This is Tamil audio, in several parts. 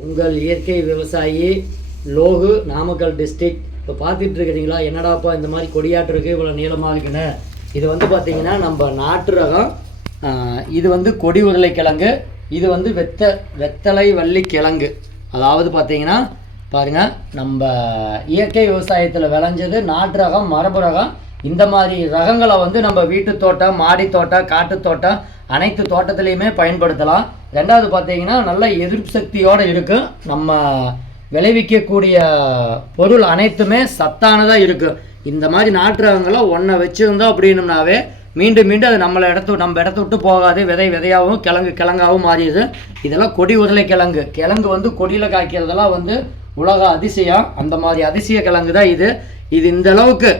உங்கள் இயற்கை விவசாயி லோகு, நாமக்கல் டிஸ்ட்ரிக்ட். இப்போ பார்த்துட்டு இருக்கிறீங்களா, என்னடாப்பா இந்த மாதிரி கொடியாட்டு இவ்வளோ நீளமாக இருக்குன்னு. இது வந்து பார்த்திங்கன்னா நம்ம நாட்டு ரகம். இது வந்து கொடி உருளைக்கிழங்கு. இது வந்து வெத்தலை வள்ளி கிழங்கு. அதாவது பார்த்திங்கன்னா பாருங்கள், நம்ம இயற்கை விவசாயத்தில் விளைஞ்சது நாட்டு ரகம், மரபு ரகம். இந்த மாதிரி ரகங்களை வந்து நம்ம வீட்டு தோட்டம், மாடி தோட்டம், காட்டு தோட்டம், அனைத்து தோட்டத்துலேயுமே பயன்படுத்தலாம். ரெண்டாவது பார்த்தீங்கன்னா நல்ல எதிர்ப்பு சக்தியோடு இருக்கும். நம்ம விளைவிக்கக்கூடிய பொருள் அனைத்துமே சத்தானதாக இருக்கும். இந்த மாதிரி நாட்டு ரகங்களை ஒன்றை வச்சுருந்தோம் அப்படின்னம்னாவே மீண்டும் மீண்டும் அது நம்ம இடத்த விட்டு போகாது. விதையாகவும் கிழங்காகவும் மாறிடுது. இதெல்லாம் கொடி உருளைக்கிழங்கு. கிழங்கு வந்து கொடியில் காய்க்கிறதெல்லாம் வந்து உலக அதிசயம். அந்த மாதிரி அதிசய கிழங்கு தான் இது. இந்த அளவுக்கு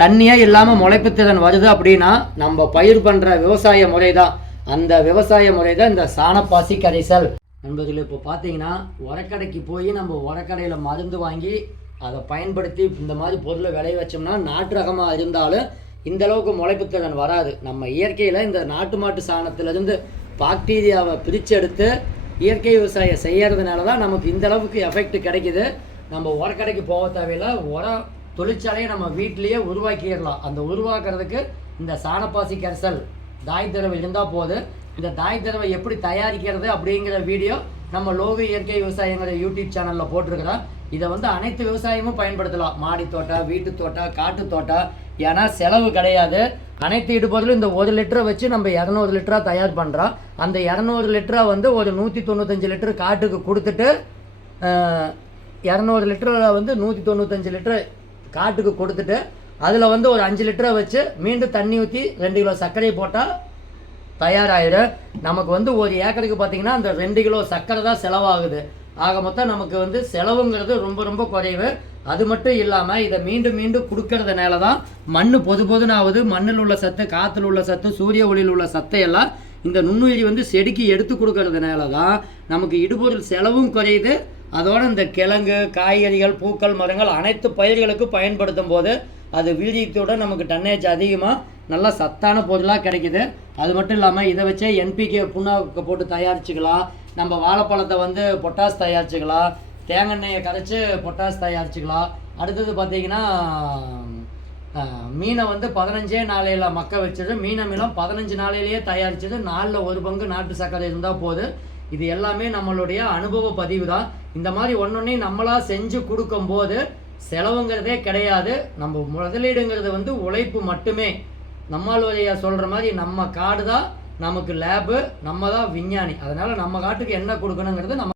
தண்ணியே இல்லாமல் முளைப்பு திறன் வருது அப்படின்னா நம்ம பயிர் பண்ணுற விவசாய முறை தான். அந்த விவசாய முறை தான் இந்த சாணப்பாசி கரைசல். நண்பர்கள், இப்போ பார்த்தீங்கன்னா உரக்கடைக்கு போய் நம்ம உரக்கடையில் மருந்து வாங்கி அதை பயன்படுத்தி இந்த மாதிரி பொருளை விளைய வச்சோம்னா நாட்டு ரகமாக இருந்தாலும் இந்த அளவுக்கு முளைப்பு திறன் வராது. நம்ம இயற்கையில் இந்த நாட்டு மாட்டு சாணத்திலிருந்து பாக்டீரியாவை பிரித்து எடுத்து இயற்கை விவசாயம் செய்யறதுனால தான் நமக்கு இந்த அளவுக்கு எஃபெக்ட் கிடைக்குது. நம்ம உரக்கடைக்கு போக தேவையில்லை. உரம் தொழிற்சாலையை நம்ம வீட்டிலேயே உருவாக்கிடலாம். அந்த உருவாக்குறதுக்கு இந்த சாணப்பாசி கரைசல் தாய் தரவை இருந்தால் போது. இந்த தாய் தரவை எப்படி தயாரிக்கிறது அப்படிங்கிற வீடியோ நம்ம லோகு இயற்கை விவசாயங்கிற யூடியூப் சேனலில் போட்டிருக்கிறோம். இதை வந்து அனைத்து விவசாயமும் பயன்படுத்தலாம். மாடி தோட்டம், வீட்டு தோட்டம், காட்டு தோட்டம். ஏன்னா செலவு கிடையாது. அனைத்து இடுபொருளும் இந்த 1 லிட்டரை வச்சு நம்ம 200 லிட்டராக தயார் பண்ணுறோம். அந்த 200 லிட்டரை வந்து ஒரு 195 லிட்டர் காட்டுக்கு கொடுத்துட்டு 200 லிட்டரில் வந்து 195 லிட்டர் காட்டுக்கு கொடுத்துட்டு அதில் வந்து ஒரு 5 லிட்டரை வச்சு மீண்டும் தண்ணி ஊற்றி 2 கிலோ சர்க்கரை போட்டால் தயாராகிடும். நமக்கு வந்து ஒரு ஏக்கருக்கு பார்த்திங்கன்னா அந்த 2 கிலோ சர்க்கரை தான் செலவாகுது. ஆக மொத்தம் நமக்கு வந்து செலவுங்கிறது ரொம்ப ரொம்ப குறைவு. அது மட்டும் இல்லாமல் இதை மீண்டும் மீண்டும் கொடுக்கறதுனால தான் மண் பொதுனாவது. மண்ணில் உள்ள சத்து, காற்றுல உள்ள சத்து, சூரிய ஒளியில் உள்ள சத்தையெல்லாம் இந்த நுண்ணுயிரி வந்து செடிக்கு எடுத்து கொடுக்கறதுனால தான் நமக்கு இடுபொருள் செலவும் குறையுது. அதோடு இந்த கிழங்கு, காய்கறிகள், பூக்கள், மரங்கள் அனைத்து பயிர்களுக்கும் பயன்படுத்தும் போது அது வீரியத்தோடு நமக்கு டன்னேஜ் அதிகமாக நல்லா சத்தான பொருளாக கிடைக்குது. அது மட்டும் இல்லாமல் இதை வச்சே என்பிகே புண்ணாக்கு போட்டு தயாரிச்சுக்கலாம். நம்ம வாழைப்பழத்தை வந்து பொட்டாஸ் தயாரிச்சுக்கலாம். தேங்காய் கரைச்சி பொட்டாஸ் தயாரிச்சுக்கலாம். அடுத்தது பார்த்திங்கன்னா மீனை வந்து 15 நாளையில் மக்க வச்சது. மீனம் 15 நாளையிலேயே தயாரிச்சது. 4ல் 1 பங்கு நாட்டு சர்க்கரை இருந்தால் போது. இது எல்லாமே நம்மளுடைய அனுபவ பதிவு தான். இந்த மாதிரி ஒன்னொன்னையும் நம்மளாக செஞ்சு கொடுக்கும்போது செலவுங்கிறதே கிடையாது. நம்ம முதலீடுங்கிறது வந்து உழைப்பு மட்டுமே. நம்மளுடைய சொல்கிற மாதிரி நம்ம காடு தான் நமக்கு லேபு, நம்ம தான் விஞ்ஞானி. அதனால் நம்ம காட்டுக்கு என்ன கொடுக்கணுங்கிறது நம்ம